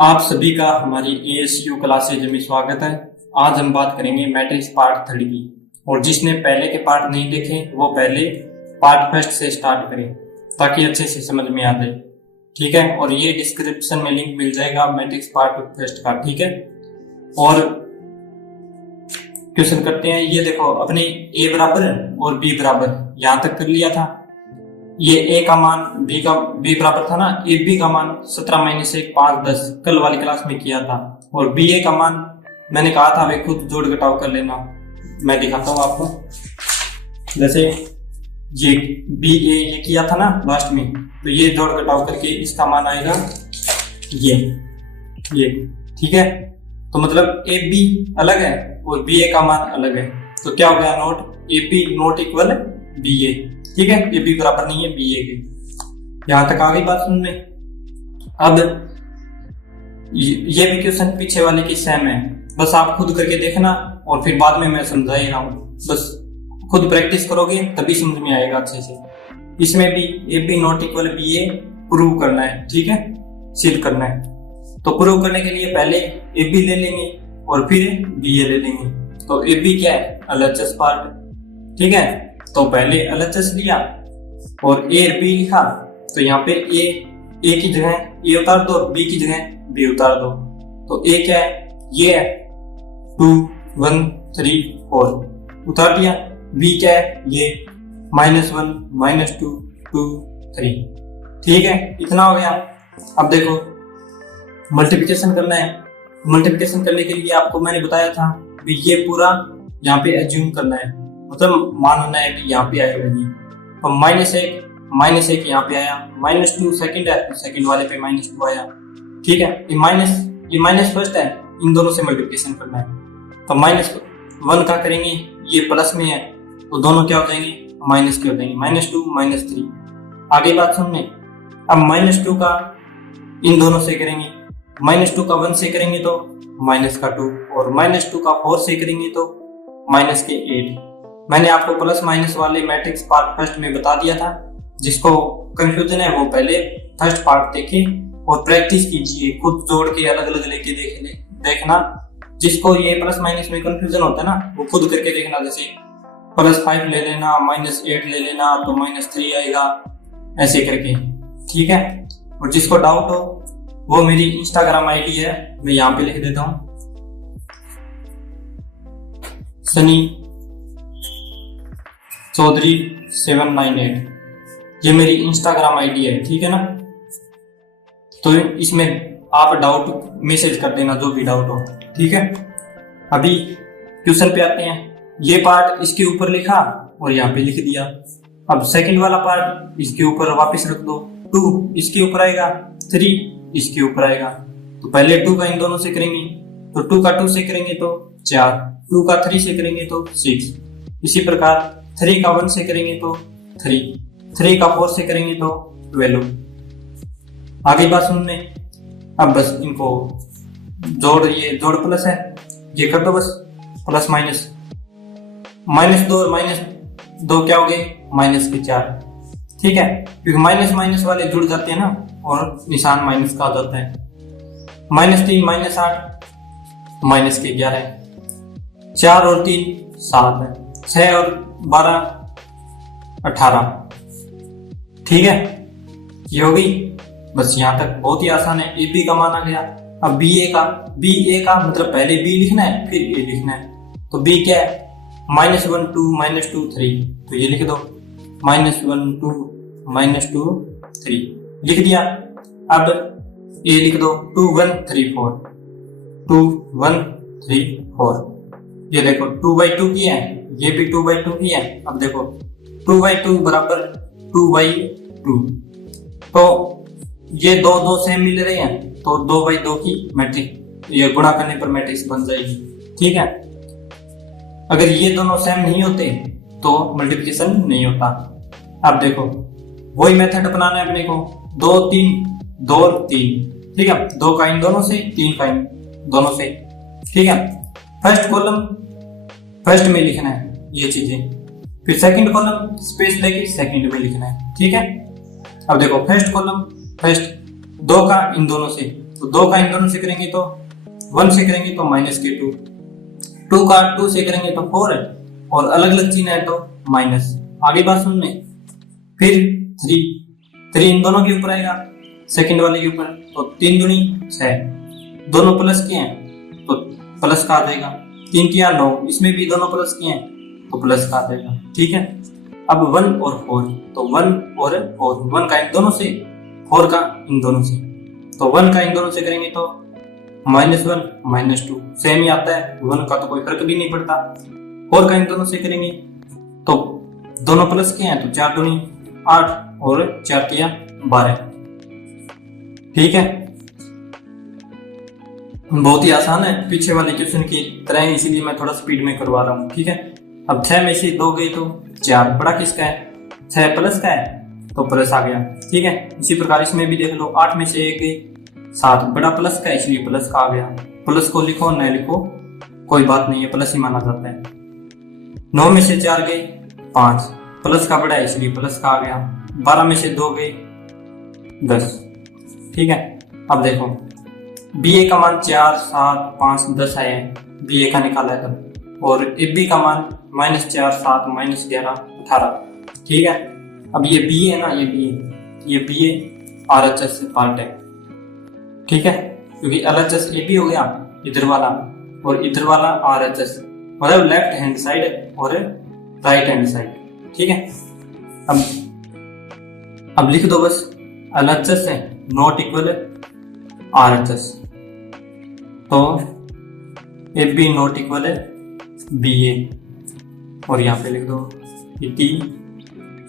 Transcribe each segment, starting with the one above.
आप सभी का हमारी ASU क्लासेज में स्वागत है। आज हम बात करेंगे मैट्रिक्स पार्ट 3 की। और जिसने पहले के पार्ट नहीं देखे वो पहले पार्ट फर्स्ट से स्टार्ट करें ताकि अच्छे से समझ में आ जाए। ठीक है, और ये डिस्क्रिप्शन में लिंक मिल जाएगा मैट्रिक्स पार्ट फर्स्ट का। ठीक है, और क्वेश्चन करते हैं। ये देखो, अपने A बराबर और B बराबर यहां तक कर लिया था। ये A का मान B बराबर था ना, B का मान 17 - 1 5 10 कल वाली क्लास में किया था। और BA का मान मैंने कहा था वे खुद जोड़ घटाव कर लेना। मैं दिखाता हूँ आपको। जैसे ये BA ये किया था ना लास्ट में, तो ये जोड़ घटाव करके इसका मान आएगा ये। ठीक है, तो मतलब AB अलग है और BA का मान अलग है, तो क्या हो गया, note AB not equal BA। ठीक है, AB बराबर नहीं है BA के। यहां तक आ गई बात सुनने। अब ये भी क्वेश्चन पीछे वाले की सेम है, बस आप खुद करके देखना और फिर बाद में मैं समझा ही रहा हूं। बस खुद प्रैक्टिस करोगे तभी समझ में आएगा अच्छे से। इसमें भी AB not equal BA prove करना है। ठीक है, सिद्ध करना है। तो प्रूव करने के लिए पहले AB ले लेंगे और फिर BA ले लेंगे। तो AB क्या है, LHS पार्ट। ठीक है, तो पहले LHS लिया और A और B लिखा। तो यहाँ पे A की जगह A उतार दो, B की जगह B उतार दो। तो A क्या है, ये है 2 1 3 4 उतार दिया। B क्या है, ये -1 -2 2 3। ठीक है, इतना हो गया। अब देखो मल्टीप्लिकेशन करना है। मल्टीप्लिकेशन करने के लिए आपको मैंने बताया था कि ये पूरा यहाँ पे एज्यूम करना है, मतलब मानना है कि यहाँ पे आएगा ये। तो -1 यहाँ पे आया, -2 सेकंड है, सेकंड वाले पे -2 आया। ठीक है, ये माइनस फर्स्ट है, इन दोनों से मल्टीप्लिकेशन करना है। तो -1 का करेंगे, ये प्लस में है तो दोनों क्या हो जाएंगे, माइनस के हो जाएंगे, -2 -3। आगे बात सुनने। अब -2 का इन दोनों से करेंगे, -2 का 1 से करेंगे तो -2, और -2 का 4 से करेंगे तो -8। मैंने आपको प्लस माइनस वाले मैट्रिक्स पार्ट फर्स्ट में बता दिया था। जिसको कंफ्यूजन है वो पहले फर्स्ट पार्ट देखे और प्रैक्टिस कीजिए, खुद जोड़ के अलग अलग लेके देखना। जिसको ये प्लस माइनस में कंफ्यूजन होता है ना, वो खुद करके देखना। जैसे +5 ले लेना, -8 ले लेना तो -3 आएगा, ऐसे करके। ठीक है, और जिसको डाउट हो वो मेरी इंस्टाग्राम आईडी है, मैं यहाँ पे लिख देता हूँ, सनी चौधरी 798। ये मेरी इंस्टाग्राम आईडी है। ठीक है ना, तो इसमें आप डाउट मैसेज कर देना, जो भी डाउट हो। ठीक है, अभी क्वेश्चन पे आते हैं। ये पार्ट इसके ऊपर लिखा और यहाँ पे लिख दिया। अब सेकंड वाला पार्ट इसके ऊपर वापस रख दो। 2 इसके ऊपर आएगा, 3 इसके ऊपर आएगा। तो पहले 2 का इन दोनों से करेंगे, तो 2 का 2 से करेंगे तो 4, 2 का 3 से करेंगे तो 6। इसी प्रकार 3 का 1 से करेंगे तो 3 का 4 से करेंगे तो 12। आगे बात सुनने। अब बस इनको जोड़, ये जोड़ प्लस है, ये कर दो बस, प्लस माइनस, -2 और -2 क्या हो गए, -4। ठीक है, क्योंकि माइनस माइनस वाले जुड़ जाते हैं ना और निशान माइनस का आ जाता है। -3 -8 -11, 4 और 3 7 है, 6 और 12 18। ठीक है, ये हो गई। बस यहाँ तक बहुत ही आसान है। AB का मान आ गया। अब BA का मतलब पहले B लिखना है फिर A लिखना है। तो B क्या है, -1 2 -2 3, तो ये लिख दो, -1 2 3 लिख दिया। अब A लिख दो, 2 1 3 4 2 1 3 4। ये देखो 2/2 की है, ये भी 2/2 की है। अब देखो 2/2 बराबर 2/2, तो ये 2 2 सेम मिल रहे हैं, तो 2/2 की मैट्रिक्स, ये गुणा करने पर मैट्रिक्स बन जाएगी। ठीक है, अगर ये दोनों सेम नहीं होते तो मल्टीप्लिकेशन नहीं होता। अब देखो वही मेथड अपनाना है अपने को, 2 3 2 3। ठीक है, 2 का इन दोनों से, 3 का इन दोनों से। ठीक है, फर्स्ट कॉलम फर्स्ट में लिखना है ये चीजें, फिर सेकंड कॉलम स्पेस लेके सेकंड में लिखना है। ठीक है, अब देखो फर्स्ट कॉलम फर्स्ट, 2 का इन दोनों से, तो 2 का इन दोनों से करेंगे तो 1 से करेंगे तो -k2, 2 का 2 से करेंगे तो 4 है, और अलग अलग चिन्ह है तो माइनस। आगे बात सुनने। फिर 3 इन दोनों के ऊपर आएगा, सेकंड वाले के ऊपर, तो 3 दूनी 6, दोनों प्लस के हैं तो प्लस का आ जाएगा। 3 किया 9, इसमें भी दोनों प्लस के हैं तो प्लस का आ जाएगा। ठीक है, अब 1 और 4, तो 1 और 4, 1 का इन दोनों से, 4 का इन दोनों से, तो 1 का इन दोनों से करेंगे तो -1 -2 सेम ही आता है, 1 का तो कोई फर्क भी नहीं पड़ता। 4 का इन दोनों से करेंगे तो दोनों प्लस के हैं तो 4 दूनी 8 और 4 तिया 12। ठीक है, बहुत ही आसान है, पीछे वाले क्वेश्चन की तरह, इसीलिए मैं थोड़ा स्पीड में करवा रहा हूँ। ठीक है, अब 6 में से 2 गए तो 4, बड़ा किसका है, 6 प्लस का है तो प्लस आ गया। ठीक है, इसी प्रकार इसमें भी देख लो, 8 में से 1 गए 7, बड़ा प्लस का है इसलिए प्लस का आ गया। प्लस को लिखो न लिखो कोई बात नहीं है, प्लस ही माना जाता है। 9 में से 4 गए 5, प्लस का बड़ा है इसलिए प्लस का आ गया। 12 में से 2 गए 10। ठीक है, अब देखो BA का मान 4 7 5 10 आए हैं, BA का निकाला है तब, और AB का मान -4 7 -11 18। ठीक है, अब ये BA है ना, ये BA RHS से पार्ट है। ठीक है, क्योंकि LHS AB हो गया इधर वाला, और इधर वाला RHS, मतलब लेफ्ट हैंड साइड और राइट हैंड साइड। ठीक है, अब लिख दो बस, LHS है नॉट इक्वल RHS, तो AB नॉट इक्वल BA, और यहाँ पे लिख दो इति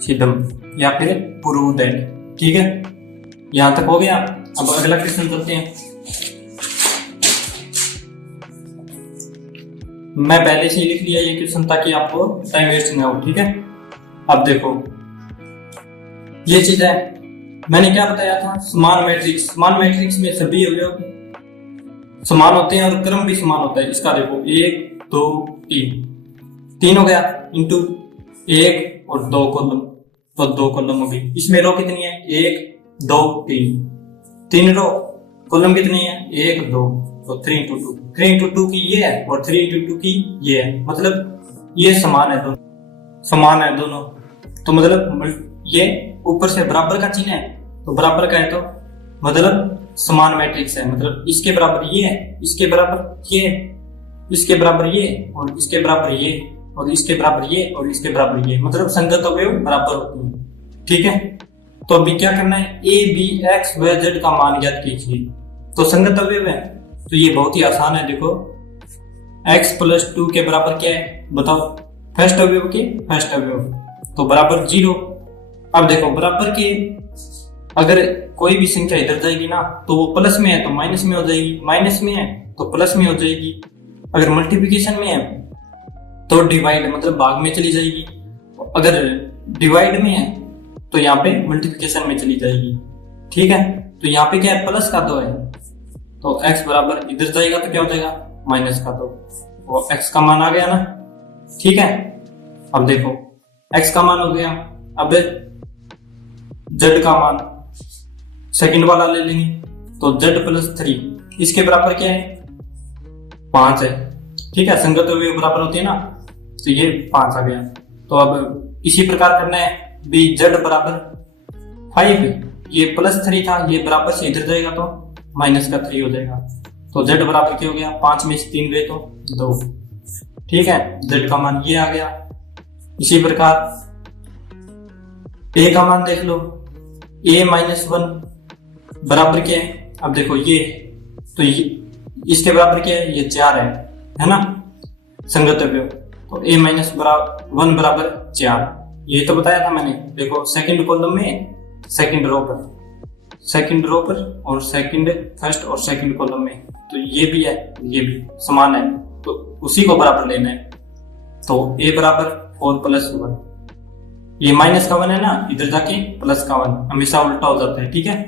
सिद्धम या फिर पुरुदैल। ठीक है, यहां तक हो गया। अब अगला क्वेश्चन करते हैं। मैं पहले से ही लिख लिया ये क्वेश्चन ताकि आपको टाइम वेस्ट ना हो। ठीक है, अब देखो ये चीज है, मैंने क्या बताया था, समान मैट्रिक्स। समान मैट्रिक्स में सभी अवयव समान होते हैं और क्रम भी समान होता है। इसका देखो 1 2 3 हो गया, इंटू 1 और 2 कॉलम, तो 2 कॉलम हो गई। इसमें रो कितनी है, 1 2 3 रो, कॉलम कितनी है 1 2, तो 3 into 2, 3 into 2 की ये है और 3 into 2 की ये है, मतलब ये समान है, दोनों समान है दोनों। तो मतलब ये ऊपर से बराबर का चिन्ह है, तो बराबर का है तो मतलब समान मैट्रिक्स है। मतलब इसके बराबर ये है, इसके बराबर ये, इसके बराबर ये, और इसके बराबर ये, और इसके बराबर ये, और इसके बराबर ये, मतलब संगत अवयव बराबर होते हैं। ठीक है, तो अभी क्या करना है, A B X व Z का मान ज्ञात कीजिए। तो संगत अवयव है तो ये बहुत ही आसान है। देखो x + 2 के बराबर क्या है बताओ, फर्स्ट अवयव के फर्स्ट अवयव, तो बराबर 0। अब देखो बराबर के अगर कोई भी संख्या इधर जाएगी ना तो वो प्लस में है तो माइनस में हो जाएगी, माइनस में है तो प्लस में हो जाएगी। अगर मल्टीप्लिकेशन में है तो डिवाइड मतलब भाग में चली जाएगी, अगर डिवाइड में है तो यहाँ पे मल्टीप्लिकेशन में चली जाएगी। ठीक है, तो यहाँ पे क्या है, प्लस का 2 है तो x बराबर इधर जाएगा तो क्या हो जाएगा, माइनस का 2, वो x का मान आ गया ना। ठीक है, अब देखो x का मान हो गया, अब z का मान सेकंड वाला ले लेंगे, तो z + 3 इसके बराबर क्या है, 5 है। ठीक है, संगत अवयव बराबर होती है ना, तो ये 5 आ गया। तो अब इसी प्रकार करना है, z बराबर 5, ये +3 था, ये बराबर से इधर जाएगा तो -3 हो जाएगा, तो z बराबर क्या हो गया, 5 में से 3 गए तो 2। ठीक है, z का मान ये आ गया। इसी प्रकार a का मान देख लो, a - 1 बराबर क्या है, अब देखो ये तो ये इसके बराबर क्या है, ये 4 है ना संगत अवयव, तो a - 1 बराबर 4, ये तो बताया था मैंने। देखो सेकंड कॉलम में सेकंड रो पर और सेकंड फर्स्ट और सेकंड कॉलम में, तो ये भी है ये भी समान है, तो उसी को बराबर लेना है। तो a बराबर 4 + 1, ये -1 है ना, इधर जाके +1 हमेशा उल्टा हो जाता है। ठीक है,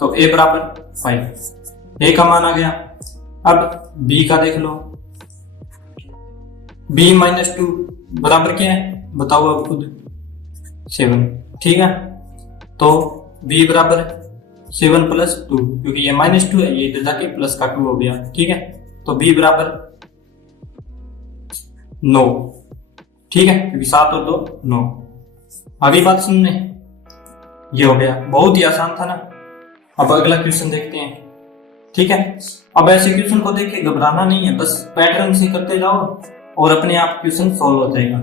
तो a बराबर 5, a का मान आ गया। अब b का देख लो, b - 2 बराबर क्या है बताओ अब खुद, 7। ठीक है, तो b बराबर 7 प्लस 2, क्योंकि ये -2 है, ये इधर जाके प्लस का 2 हो गया। ठीक है, तो b बराबर 9। ठीक है, क्योंकि 7 और 2 9। आगे बात सुनने, ये हो गया, बहुत ही आसान था ना। अब अगला क्वेश्चन देखते हैं। ठीक है, अब ऐसे क्वेश्चन को देख के घबराना नहीं है, बस पैटर्न से करते जाओ और अपने आप क्वेश्चन सॉल्व हो जाएगा।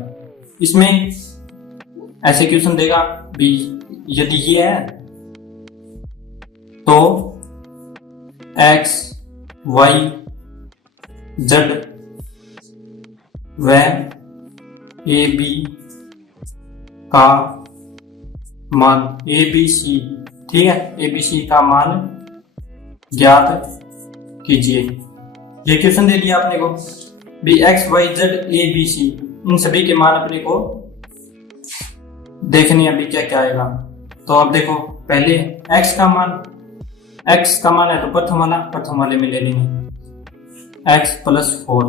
इसमें ऐसे क्वेश्चन देगा भी, यदि ये है तो x y z व ए बी का मान ए बी सी, ठीक है, ए बी सी का मान ज्ञात कीजिए। ये क्वेश्चन दे दिया आपने को भी X Y Z A B C, इन सभी के मान अपने को देखने अभी क्या क्या आएगा। तो अब देखो, पहले x का मान है तो प्रथम वाले में ले लेंगे x प्लस 4।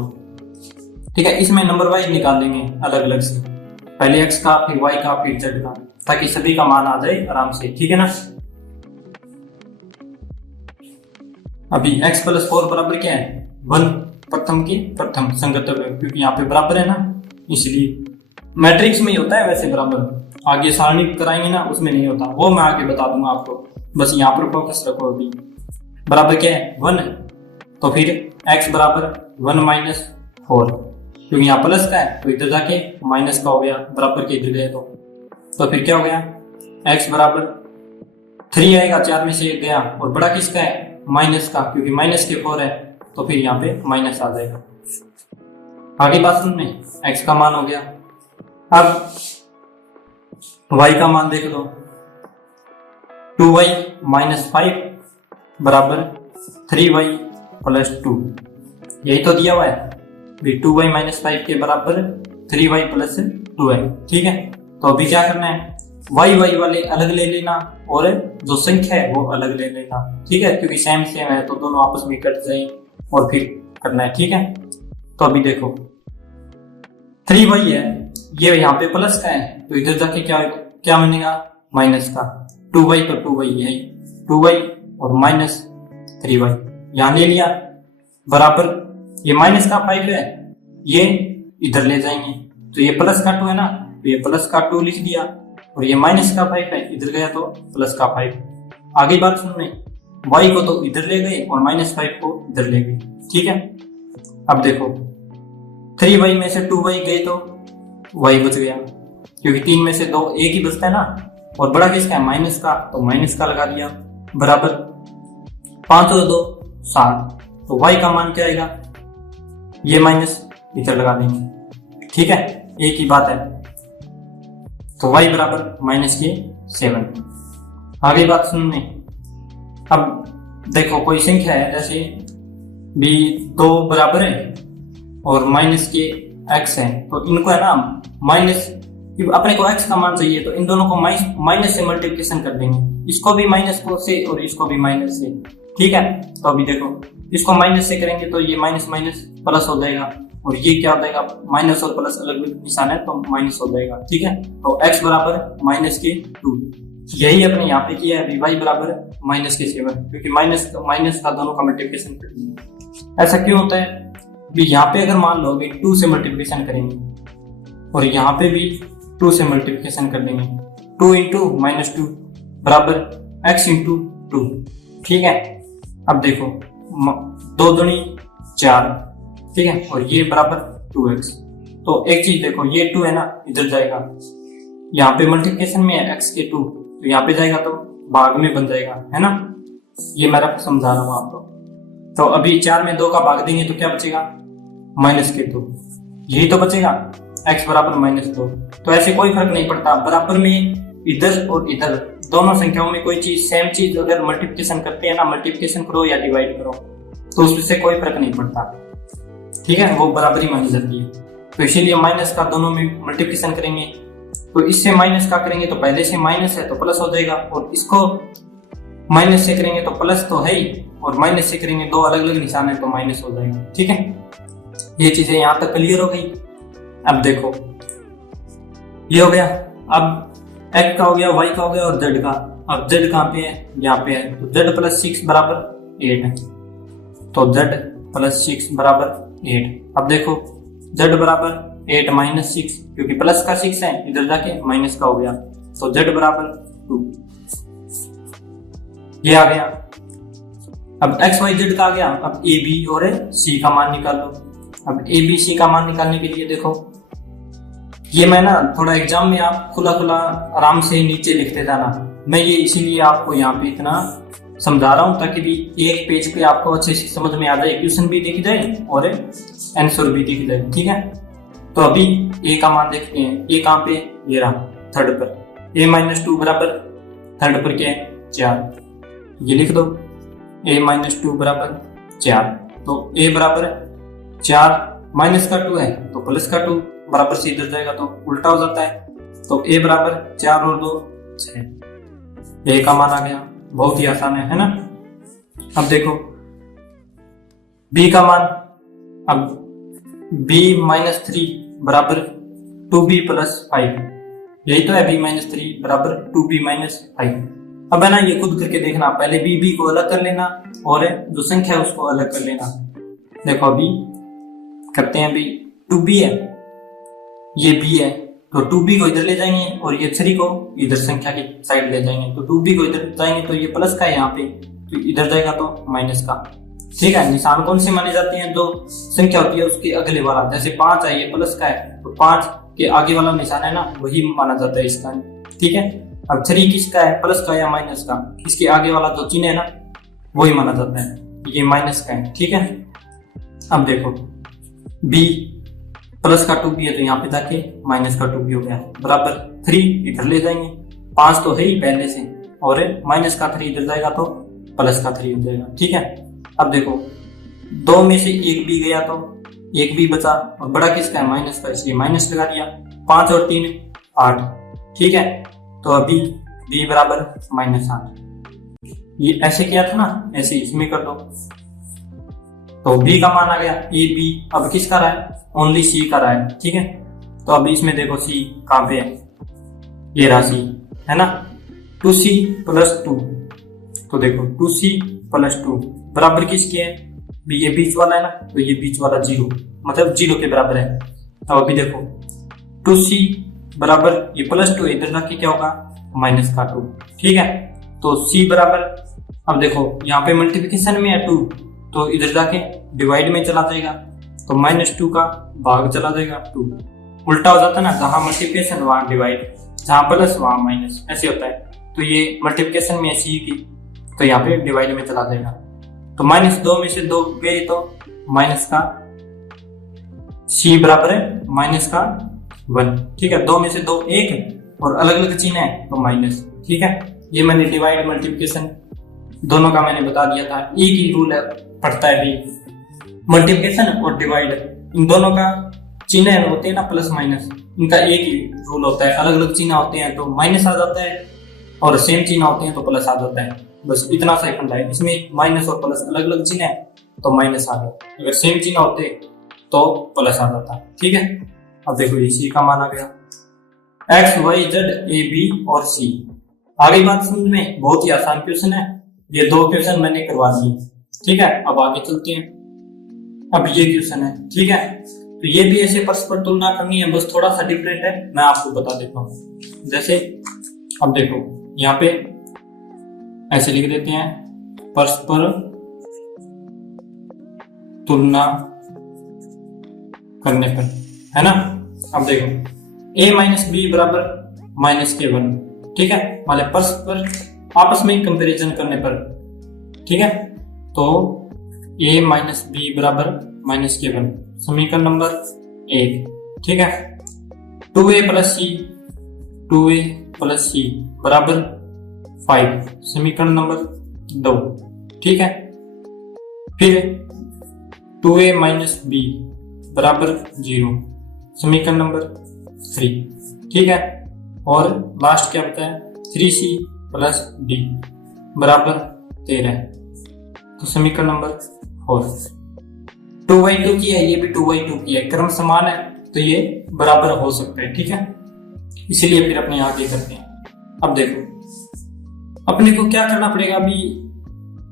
ठीक है, इसमें नंबर वाइज निकाल लेंगे अलग अलग से, पहले x का, फिर y का, फिर z का, ताकि सभी का मान आ जाए आराम से। ठीक है ना। अभी x प्लस 4 बराबर क्या है 1, प्रथम के प्रथम संगत, क्योंकि यहाँ पे बराबर है ना, इसलिए मैट्रिक्स में ही होता है वैसे बराबर, आगे सारणी कराएंगे ना उसमें नहीं होता, वो मैं आगे बता दूंगा आपको, बस यहाँ पर फोकस रखो। अभी बराबर क्या है 1, तो फिर x बराबर 1 माइनस 4, क्योंकि यहाँ प्लस का है तो इधर जाके माइनस का हो गया, बराबर के इधर गए तो फिर क्या हो गया x बराबर 3 आएगा, 4 में से 1 गया, और बड़ा किसका है माइनस का, क्योंकि माइनस के 4 है तो फिर यहाँ पे माइनस आ जाएगा। आगे बात सुनने, x का मान हो गया। अब y का मान देख लो, 2y माइनस 5 बराबर 3y प्लस 2, यही तो दिया हुआ है भी 2y माइनस 5 के बराबर 3y प्लस 2 है। ठीक है, तो अभी क्या करना है, y वाले अलग ले लेना और जो संख्या है वो अलग ले लेना। ठीक है, क्योंकि सेम है तो दोनों आपस में कट जाए और फिर करना है। ठीक है, तो अभी देखो 3y है, ये यहाँ पे प्लस का है तो इधर जाके क्या बनेगा माइनस का, 2y तो 2y है, 2y और माइनस 3y यहाँ ले लिया, बराबर ये माइनस का 5 है, ये इधर ले जाएंगे, तो ये प्लस का 2 है ना, तो ये प्लस का 2 लिख दिया, और ये माइनस का 5 है, इधर गया तो प्लस का 5। आगे बात सुनने, y को तो इधर ले गए और माइनस 5 को इधर ले गए। ठीक है, अब देखो 3y में से 2y गए तो y बच गया, क्योंकि 3 में से 2 एक ही बचता है ना, और बड़ा किसका है माइनस का, तो माइनस का लगा दिया, बराबर 5 और 2 7, तो y का मान क्या आएगा, ये माइनस इधर लगा देंगे। ठीक है, एक ही बात है, तो y बराबर माइनस के 7। आगे बात सुनने, अब देखो कोई संख्या है जैसे भी 2 बराबर है और माइनस के x है, तो इनको है ना माइनस, अपने को x का मान चाहिए तो इन दोनों को माइनस से मल्टीप्लिकेशन कर देंगे, इसको भी माइनस को से और इसको भी माइनस से। ठीक है, तो अभी देखो इसको माइनस से करेंगे तो ये माइनस माइनस प्लस हो जाएगा, और ये क्या हो जाएगा माइनस और प्लस अलग अलग निशान है तो माइनस हो जाएगा। ठीक है, तो x बराबर माइनस के 2, यही अपने यहाँ पे किया है, y बराबर माइनस के 7, क्योंकि माइनस का दोनों का मल्टीप्लिकेशन करेंगे। ऐसा क्यों होता है भी, यहाँ पे अगर मान लो 2 से मल्टीप्लिकेशन करेंगे और यहाँ पे भी 2 से मल्टीप्लिकेशन कर देंगे, 2 इंटू माइनस 2 बराबर x इंटू 2। ठीक है, अब देखो 2 दूनी 4, ठीक है, और ये बराबर 2x, तो एक चीज देखो ये 2 है ना इधर जाएगा, यहाँ पे मल्टीप्लिकेशन में है x के 2, तो यहाँ पे जाएगा तो भाग में बन जाएगा, है ना, ये मैं समझा रहा हूँ आपको। तो अभी 4 में 2 का भाग देंगे तो क्या बचेगा माइनस के 2, यही तो बचेगा, x बराबर -2। तो ऐसे कोई फर्क नहीं पड़ता, बराबर में इधर और इधर दोनों संख्याओं में कोई चीज सेम चीज अगर मल्टीप्लिकेशन करते हैं ना, मल्टीप्लिकेशन करो या डिवाइड करो तो उससे कोई फर्क नहीं पड़ता। ठीक है, वो बराबरी मानी जाती है, तो इसीलिए माइनस का दोनों में मल्टीप्लिकेशन करेंगे, तो इससे माइनस का करेंगे तो पहले से माइनस है तो प्लस हो जाएगा, और इसको माइनस से करेंगे तो प्लस तो है ही, और माइनस से करेंगे 2 अलग अलग निशान है तो माइनस हो जाएगा। ठीक है, ये चीजें यहाँ तक क्लियर हो गई। अब देखो ये हो गया, अब x का हो गया, y का हो गया और z का। अब z कहाँ पे है, यहाँ पे है, तो z प्लस 6 बराबर 8 है, तो z प्लस 6 बराबर 8। अब देखो z बराबर 8 माइनस 6, क्योंकि प्लस का 6 है, इधर जाके माइनस का हो गया, तो z बराबर 2, ये आ गया। अब x y z का आ गया। अब a b और c का मान निकालो। अब a b c का मान निकालने के लिए देखो, ये मैं ना थोड़ा एग्जाम में आप खुला खुला आराम से नीचे लिखते जाना, मैं ये इसीलिए आपको यहाँ पे इतना समझा रहा हूँ ताकि भी एक पेज पे आपको अच्छे से समझ में आ जाए, क्वेश्चन भी दिख जाए और आंसर भी दिख जाए, ठीक है। तो अभी a का मान देखते हैं, a कहाँ पे, ये रहा थर्ड पर, a माइनस 2 बराबर थर्ड पर क्या है 4, ये लिख दो, a माइनस 2 बराबर 4, तो a बराबर 4 माइनस का 2 है तो प्लस का 2 बराबर से इधर जाएगा तो उल्टा हो जाता है, तो a बराबर 4 और 2 6, a का मान आ गया। बहुत ही आसान है ना। अब देखो b का मान, अब b माइनस 3 बराबर 2b प्लस 5, यही तो है b माइनस 3 बराबर 2b माइनस 5। अब है ना ये खुद करके देखना, पहले b को अलग कर लेना और जो संख्या है उसको अलग कर लेना। देखो अभी करते हैं, अभी 2b है, ये b है, तो 2b को इधर ले जाएंगे और ये 3 को इधर संख्या की साइड ले जाएंगे, तो 2b को इधर जाएंगे तो ये प्लस का है यहाँ पे, तो इधर जाएगा तो माइनस का, ठीक है। निशान कौन से माने जाते हैं, जो संख्या होती है उसके अगले वाला, जैसे 5 है ये प्लस का है तो 5 के आगे वाला निशान है ना वही माना जाता है इसका, ठीक है। अब 3 किसका है, प्लस का या माइनस का, इसके आगे वाला जो चिन्ह है ना वही माना जाता है, ये माइनस का है, ठीक है। अब देखो b प्लस का 2b है तो यहाँ पे जाके माइनस का 2b हो गया, बराबर 3 इधर ले जाएंगे, 5 तो है ही पहले से, और माइनस का 3 इधर जाएगा तो प्लस का 3 हो जाएगा, ठीक है। अब देखो 2 में से एक b गया तो एक b बचा, और बड़ा किसका है माइनस का, इसलिए माइनस लगा दिया, 5 और 3 8, ठीक है। तो अभी b बराबर -8, ये ऐसे किया था ना, ऐसे इसमें कर दो, तो b का मान आ गया a b। अब किसका रहा है, ओनली c का रहा है, ठीक है। तो अभी इसमें देखो c कहाँ पे है, ये रहा c है ना, 2c प्लस 2, तो देखो 2c प्लस 2 बराबर किसके है, ये बीच वाला है ना, तो ये बीच वाला 0 मतलब 0 के बराबर है। तो अभी देखो 2c बराबर ये प्लस 2 इधर जाके क्या होगा माइनस का 2, ठीक है। तो c बराबर, अब देखो यहाँ पे मल्टीप्लिकेशन में है 2 तो इधर जाके डिवाइड में चला जाएगा, तो -2 का भाग चला जाएगा 2, उल्टा हो जाता है ना, जहां मल्टीप्लिकेशन वहां डिवाइड, जहां प्लस वहां माइनस, ऐसे होता है। तो ये मल्टीप्लिकेशन में सी की, तो यहाँ पे डिवाइड में चला जाएगा, तो -2 में से 2 गए तो माइनस का c बराबर है माइनस का 1, ठीक है। 2 में से 2 1 और अलग अलग चिन्ह है तो माइनस, ठीक है। ये मैंने डिवाइड मल्टीप्लिकेशन दोनों का मैंने बता दिया था, एक ही रूल पड़ता है भी, मल्टीप्लिकेशन और डिवाइड, इन दोनों का चिन्ह होते हैं ना प्लस माइनस, इनका एक ही रूल होता है, अलग अलग चिन्ह होते हैं तो माइनस आ जाता है और सेम चिन्ह होते हैं तो प्लस आ जाता है, बस इतना सा फंडा है। इसमें माइनस और प्लस अलग अलग चिन्ह है तो माइनस आ गया, अगर सेम चिन्ह होते तो प्लस आ जाता है, ठीक है। अब देखो ये सी का मान आ गया, X Y Z A B और सी। आगे बात समझ में, बहुत ही आसान क्वेश्चन है, ये 2 क्वेश्चन मैंने करवा दिए, ठीक है। अब आगे चलते हैं, अब ये क्वेश्चन है, ठीक है। तो ये भी ऐसे परस्पर तुलना करनी है, बस थोड़ा सा डिफरेंट है, मैं आपको बता देता हूँ। जैसे अब देखो यहाँ पे ऐसे लिख देते हैं, परस्पर तुलना करने पर, है ना। अब देखो a माइनस बी बराबर -k1, ठीक है, वाले परस्पर आपस में कंपैरिजन करने पर, ठीक है। तो a माइनस बी बराबर -k1, समीकरण नंबर 1, ठीक है। 2a प्लस c बराबर 5, समीकरण नंबर 2, ठीक है। फिर 2a माइनस बी बराबर 0, समीकरण नंबर 3, ठीक है। और लास्ट क्या बता है, 3c प्लस d बराबर 13, तो समीकरण नंबर 4। 2/2 की है, ये भी 2/2 की है, क्रम समान है तो ये बराबर हो सकता है, ठीक है। इसलिए फिर अपने आगे करते हैं। अब देखो अपने को क्या करना पड़ेगा अभी,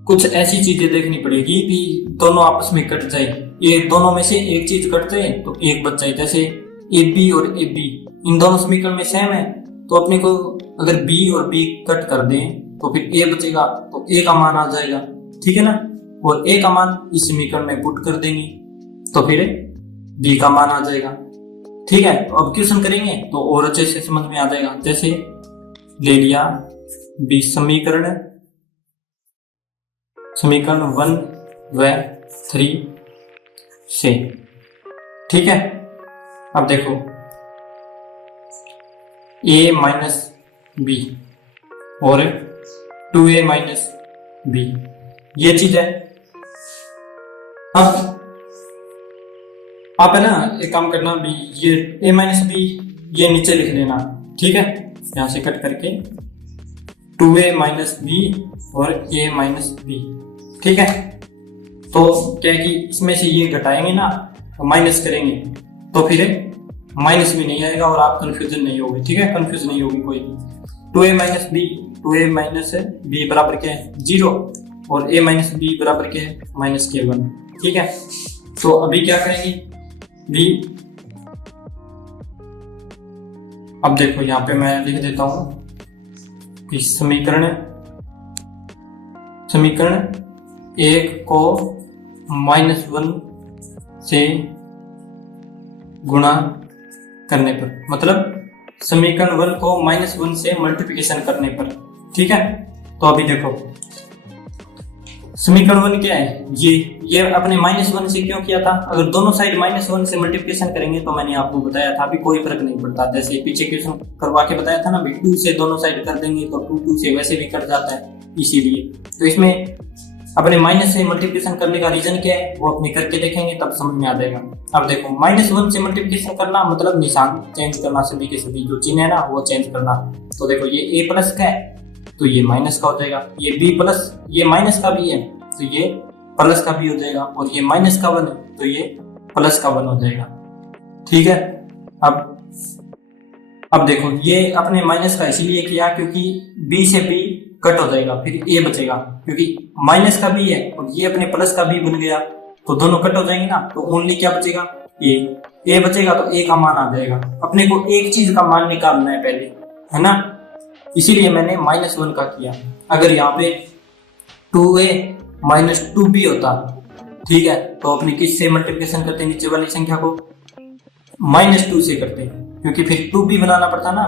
कुछ ऐसी चीजें देखनी पड़ेगी भी दोनों आपस में कट जाए। ये दोनों में से एक चीज कट जाए तो एक बच जाए। जैसे ए बी और ए बी इन दोनों समीकरण में सेम है, तो अपने को अगर बी और बी कट कर दें तो फिर ए बचेगा, तो ए का मान आ जाएगा, ठीक है ना। और ए का मान इस समीकरण में पुट कर देंगे तो फिर बी का मान आ जाएगा, ठीक है। तो अब क्वेश्चन करेंगे तो और अच्छे से समझ में आ जाएगा। जैसे ले लिया बी समीकरण 1 व 3 से, ठीक है। अब देखो a माइनस बी और 2a माइनस बी ये चीज है। अब आप है ना एक काम करना भी, ये a माइनस बी ये नीचे लिख लेना, ठीक है। यहां से कट करके 2a माइनस बी और a माइनस बी, ठीक है। तो क्या है कि इसमें से ये घटाएंगे ना, माइनस करेंगे तो फिर माइनस भी नहीं आएगा और आप कंफ्यूजन नहीं होगी, ठीक है। कंफ्यूज नहीं होगी कोई। 2a minus B, 2a minus B बराबर क्या है 0 और a माइनस बी बराबर क्या है -k1, ठीक है। तो अभी क्या करेंगे बी, अब देखो यहाँ पे मैं लिख देता हूं कि समीकरण 1 को -1 से गुणा करने पर, मतलब समीकरण 1 को -1 से मल्टीप्लिकेशन करने पर, ठीक है। तो अभी देखो समीकरण 1 क्या है, ये अपने -1 से क्यों किया था। अगर दोनों साइड -1 से मल्टीप्लिकेशन करेंगे तो मैंने आपको बताया था अभी कोई फर्क नहीं पड़ता। जैसे पीछे क्वेश्चन करवा के बताया था ना भाई, 2 से दोनों साइड कर देंगे तो 2 से वैसे भी कट जाता है, इसीलिए। तो इसमें अपने माइनस से मल्टीप्लिकेशन करने का रीजन क्या है वो अपने करके देखेंगे तब समझ में आ जाएगा। अब देखो -1 से मल्टीप्लिकेशन करना मतलब निशान चेंज करना, सभी के सभी जो चिन्ह है ना वो चेंज करना। तो देखो ये a प्लस का है तो ये माइनस का हो जाएगा, ये b प्लस ये माइनस का भी है तो ये प्लस का भी हो जाएगा, और ये माइनस का 1 है तो ये प्लस का 1 हो जाएगा, ठीक है। अब देखो ये अपने माइनस का इसीलिए किया क्योंकि b से b कट हो जाएगा, फिर a बचेगा, क्योंकि माइनस का भी है और ये अपने प्लस का भी बन गया तो दोनों कट हो जाएंगे ना, तो ओनली क्या बचेगा a बचेगा, तो a का मान आ जाएगा। अपने को एक चीज का मान निकालना है पहले, है ना, इसीलिए मैंने -1 का किया। अगर यहाँ पे 2a माइनस 2b होता, ठीक है, तो अपने किससे मल्टीप्लिकेशन करते नीचे वाली संख्या को -2 से करते, क्योंकि फिर 2b बनाना पड़ता ना,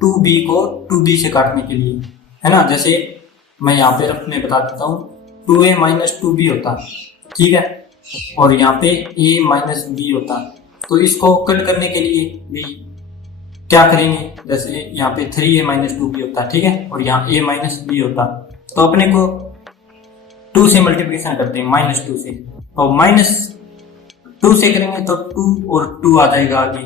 2b को 2b से काटने के लिए, है ना। जैसे मैं यहाँ पे रफ में बता देता हूँ 2a माइनस 2b होता, ठीक है, और यहाँ पे a माइनस b होता। तो इसको कट करने के लिए भी क्या करेंगे, जैसे यहाँ पे 3a माइनस 2b होता, ठीक है, और यहाँ a माइनस b होता, तो अपने को 2 से मल्टीप्लिकेशन करते हैं -2 से, तो -2 से करेंगे तो 2 और 2 आ जाएगा आगे,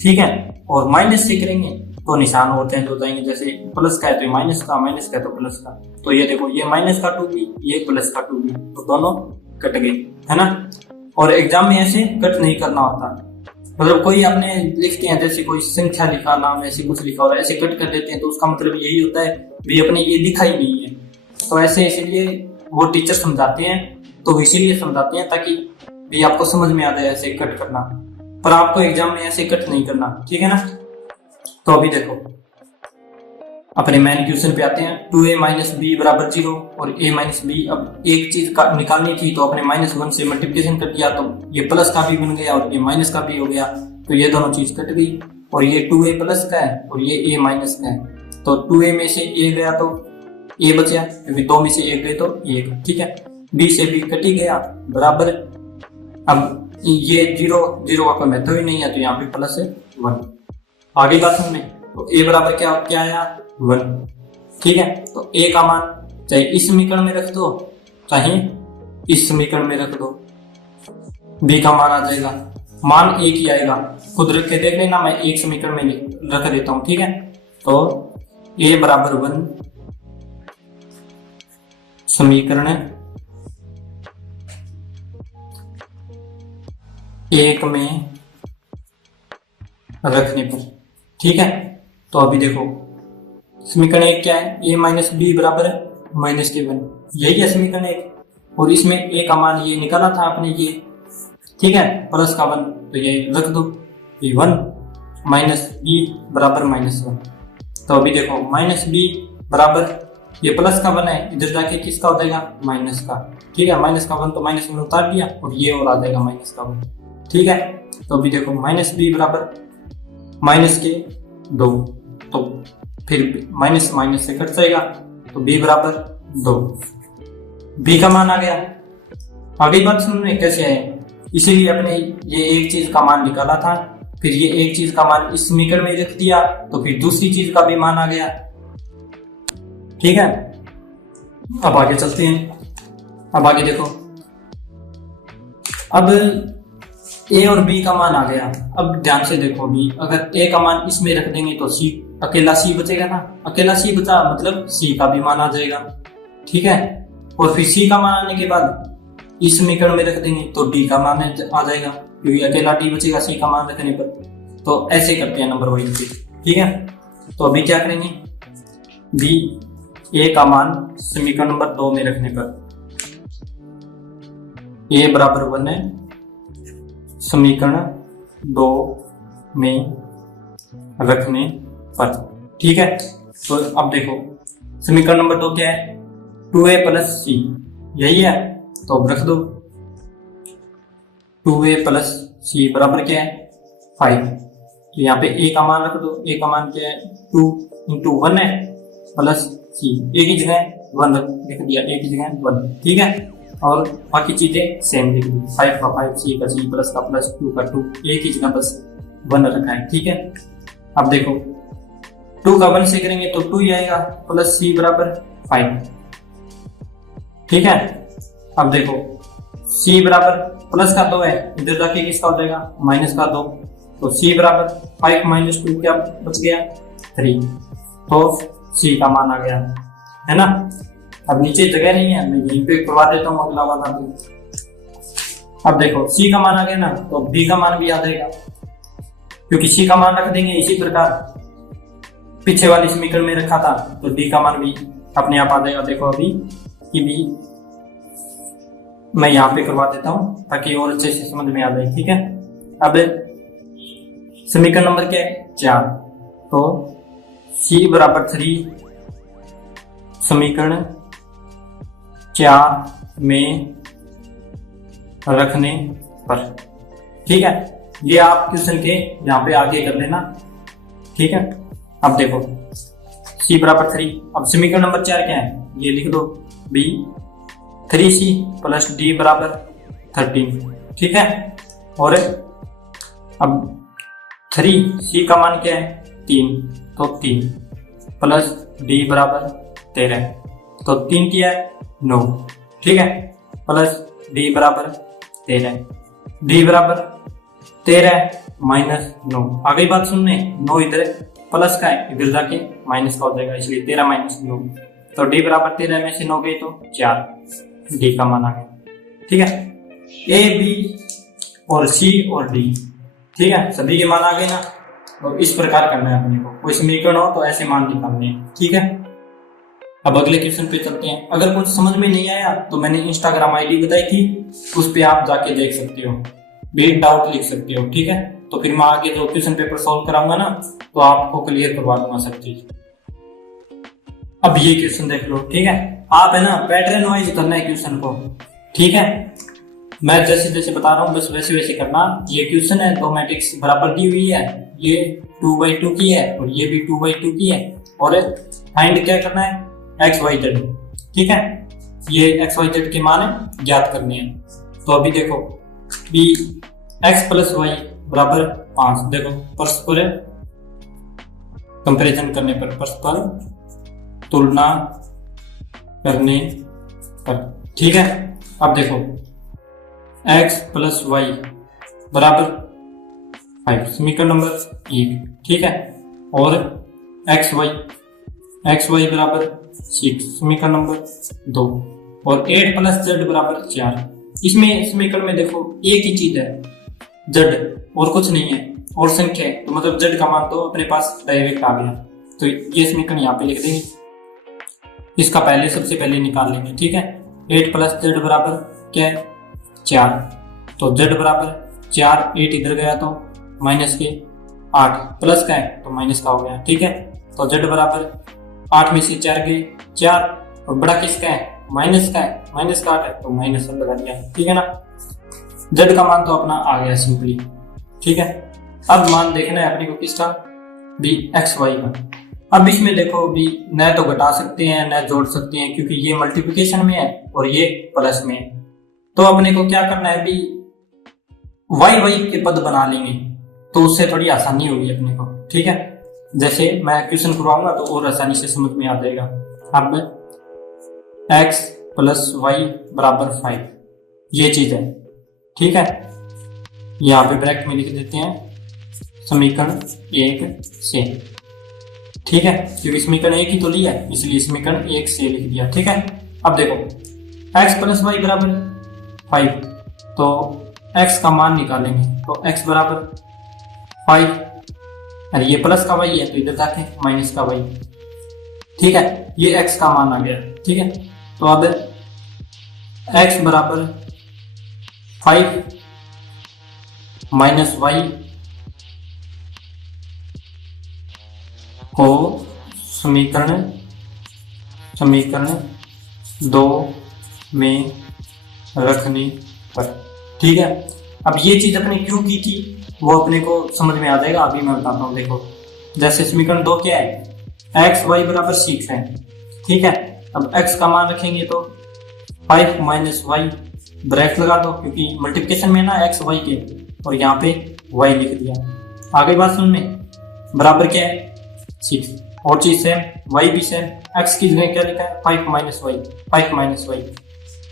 ठीक है, और माइनस से करेंगे तो निशान और चेंज हो जाएंगे। जैसे प्लस का है तो माइनस का, माइनस का है तो प्लस का, तो ये देखो ये माइनस का 2b ये प्लस का 2b, तो दोनों कट गए, है ना। और एग्जाम में ऐसे कट नहीं करना होता, मतलब कोई आपने लिखते हैं जैसे कोई संख्या लिखा, नाम ऐसे कुछ लिखा और ऐसे कट कर देते हैं तो उसका मतलब यही होता है भी अपने ये लिखा ही नहीं है। तो ऐसे इसलिए वो टीचर समझाते हैं, तो इसीलिए समझाते हैं ताकि भी आपको समझ में आ जाए ऐसे कट करना, पर आपको एग्जाम में ऐसे कट नहीं करना, ठीक है ना। तो अभी देखो अपने मेन क्वेश्चन पे आते हैं। 2a माइनस बी बराबर 0 और a माइनस बी, अब एक चीज का निकालनी थी तो अपने -1 से मल्टीप्लिकेशन कर दिया, तो ये प्लस का भी बन गया और ये माइनस का भी हो गया, तो ये दोनों चीज कट गई, और ये 2a प्लस का है और ये a माइनस का है, तो 2a में से a गया तो a बचा, क्योंकि 2 में से 1 गए तो 1, ठीक है। b से b कट ही गया बराबर, अब ये 0 का कोई महत्व ही नहीं है तो यहाँ पे +1 आगे बात हमने, तो a बराबर क्या आया 1, ठीक है। तो a का मान चाहे इस समीकरण में रख दो चाहे इस समीकरण में रख दो, b का मान आ जाएगा, मान एक ही आएगा, खुद रख के देख लेना, मैं एक समीकरण में रख देता हूं, ठीक है। तो a बराबर 1 समीकरण 1 में रखने पर, ठीक है। तो अभी देखो समीकरण एक क्या है, a माइनस बी बराबर माइनस के वन, यही है समीकरण एक। और इसमें a का मान ये निकाला था आपने ये, ठीक है, प्लस का वन, तो ये रख दो, ये वन माइनस बी बराबर माइनस वन। तो अभी देखो माइनस बी बराबर ये प्लस का वन है, इधर जाके किसका हो जाएगा, माइनस का, ठीक है, माइनस का वन तो माइनस वन उतार दिया और ये और आ जाएगा माइनस का वन, ठीक है। तो अभी देखो माइनस बी बराबर माइनस के दो, तो फिर माइनस माइनस से कट जाएगा, तो बी बराबर दो, बी का मान आ गया। अगली बात सुनने कैसे है, इसीलिए अपने ये एक चीज का मान निकाला था, फिर ये एक चीज का मान इस समीकरण में रख दिया, तो फिर दूसरी चीज का भी मान आ गया, ठीक है। अब आगे चलते हैं, अब आगे देखो, अब ए और बी का मान आ गया। अब ध्यान से देखो, बी अगर ए का मान इसमें रख देंगे तो सी, अकेला सी बचेगा ना, अकेला सी बचा मतलब सी का भी मान आ जाएगा, ठीक है। और फिर सी का मान आने के बाद इस समीकरण में रख देंगे तो डी का मान आ जाएगा, क्योंकि अकेला डी बचेगा सी का मान रखने पर। तो ऐसे करते हैं नंबर वाइज, ठीक है। तो अभी क्या करेंगे, बी ए का मान समीकरण नंबर 2 में रखने पर, ए बराबर वन है समीकरण 2 में रखने पर, ठीक है। तो अब देखो समीकरण नंबर 2 क्या है, 2a प्लस सी, यही है, तो अब रख दो 2a प्लस सी बराबर क्या है 5। तो यहाँ पे a का मान रख दो, a का मान क्या है 2 इंटू 1 है प्लस सी, a की जगह 1 लिख दिया, a की जगह 1, ठीक है। और बाकी चीजें सेम लिख दी, 5 का 5, सी का सी, प्लस का प्लस, 2 का 2, a की जगह बस 1 रखा है, ठीक है। अब देखो 2 का 1 से करेंगे तो 2 ही आएगा, प्लस सी बराबर 5, ठीक है। अब देखो c बराबर प्लस का 2 है, इधर जाके किसका हो जाएगा माइनस का 2, तो c बराबर 5 माइनस 2 क्या बच गया 3, तो c का मान आ गया, है ना। अब नीचे जगह नहीं है, मैं यहीं पे करवा देता हूँ अगला वाला भी। अब देखो c का मान आ गया ना, तो b का मान भी आ जाएगा, क्योंकि c का मान रख देंगे इसी प्रकार पीछे वाली समीकरण में रखा था, तो d का मान भी अपने आप आ जाएगा। देखो अभी कि भी मैं यहाँ पे करवा देता हूँ ताकि और अच्छे से समझ में आ जाए, ठीक है। अब समीकरण नंबर क्या है 4, तो c बराबर 3 समीकरण 4 में रखने पर, ठीक है। ये आप क्वेश्चन के यहाँ पे आगे कर लेना, ठीक है। अब देखो c बराबर 3, अब समीकरण नंबर 4 क्या है ये लिख दो, b 3c प्लस d बराबर 13, ठीक है। और अब 3c का मान क्या है 3, तो 3 प्लस d बराबर 13, तो 3 क्या है 9, ठीक है, प्लस d बराबर 13, d बराबर 13 माइनस 9। आ गई बात सुनने, 9 इधर प्लस का है, इधर जाके माइनस का हो जाएगा, इसलिए 13 माइनस 9, तो d बराबर 13 में से 9 गई तो 4, d का मान आ गया, ठीक है। a b और c और d, ठीक है, सभी के मान आ गए ना। और इस प्रकार करना है अपने को, कोई समीकरण हो तो ऐसे मान निकालने हैं, ठीक है। अब अगले क्वेश्चन पे चलते हैं। अगर कुछ समझ में नहीं आया तो मैंने इंस्टाग्राम आईडी बताई थी, उस पे आप जाके देख सकते हो, बिग डाउट लिख सकते हो, ठीक है। तो फिर मैं आगे जो क्वेश्चन पेपर सॉल्व कराऊंगा ना, तो आपको क्लियर करवा दूंगा सब चीज। अब ये क्वेश्चन देख लो, ठीक है। आप है ना पैटर्न वाइज करना है क्वेश्चन को, ठीक है। मैं जैसे जैसे बता रहा हूँ बस वैसे वैसे करना। ये क्वेश्चन है, दो मैट्रिक्स बराबर दी हुई है, ये 2/2 की है और ये भी 2/2 की है, और फाइंड क्या करना है एक्स वाई जेड, ठीक है। ये एक्स वाई जेड के मान ज्ञात करने हैं। तो अभी देखो बी एक्स प्लस वाई बराबर 5, देखो परस्पर कंपैरिजन करने पर, परस्पर तुलना करने पर, ठीक है। अब देखो x प्लस वाई बराबर 5 समीकरण नंबर 1, ठीक है। और एक्स वाई बराबर 6 समीकरण नंबर 2, और 8 प्लस जेड बराबर 4। इसमें समीकरण में देखो एक ही चीज है जेड, और कुछ नहीं है, और संख्या है, तो मतलब जेड का मान तो अपने पास डायरेक्ट आ गया, तो ये समीकरण यहाँ पे लिख देंगे, इसका पहले सबसे पहले निकाल लेंगे, ठीक है। 8 प्लस जेड बराबर क्या है 4, तो जेड बराबर 4, 8 इधर गया तो माइनस के 8, प्लस का है तो माइनस का हो गया, ठीक है। तो जेड बराबर 8 में से 4 गए 4, और बड़ा किसका है माइनस का है, माइनस का 8 है तो माइनस लगा दिया, ठीक है ना। जेड का मान तो अपना आ गया सिंपली, ठीक है। अब मान देखना है अपने को किसका, बी एक्स वाई का। अब इसमें देखो भी न तो घटा सकते हैं न जोड़ सकते हैं, क्योंकि ये मल्टीप्लिकेशन में है और ये प्लस में है। तो अपने को क्या करना है भी वाई वाई के पद बना लेंगे, तो उससे थोड़ी आसानी होगी अपने को, ठीक है। जैसे मैं क्वेश्चन करवाऊंगा तो और आसानी से समझ में आ जाएगा। अब x प्लस वाई बराबर 5 ये चीज है, ठीक है। यहाँ पे ब्रैकेट में लिख देते हैं समीकरण 1 से, ठीक है, क्योंकि समीकरण 1 ही तो लिया है इसलिए समीकरण 1 से लिख दिया, ठीक है। अब देखो x प्लस वाई बराबर 5, तो x का मान निकालेंगे, तो x बराबर 5, अरे ये प्लस का y है तो इधर जाके माइनस का y, ठीक है। ये x का मान आ गया, ठीक है। तो अब x बराबर 5 माइनस y को समीकरण 2 में रखने पर, ठीक है। अब ये चीज अपने क्यों की थी वो अपने को समझ में आ जाएगा, अभी मैं बताता हूँ। देखो जैसे समीकरण 2 क्या है, एक्स वाई बराबर 6 है, ठीक है। अब x का मान रखेंगे तो 5 माइनस वाई ब्रैकेट लगा दो, क्योंकि मल्टीप्लिकेशन में ना x y के, और यहाँ पे y लिख दिया। आगे बात सुन में बराबर क्या है 6, और चीज सेम y भी सेम, x की जगह क्या लिखा है 5 माइनस वाई, 5 माइनस वाई।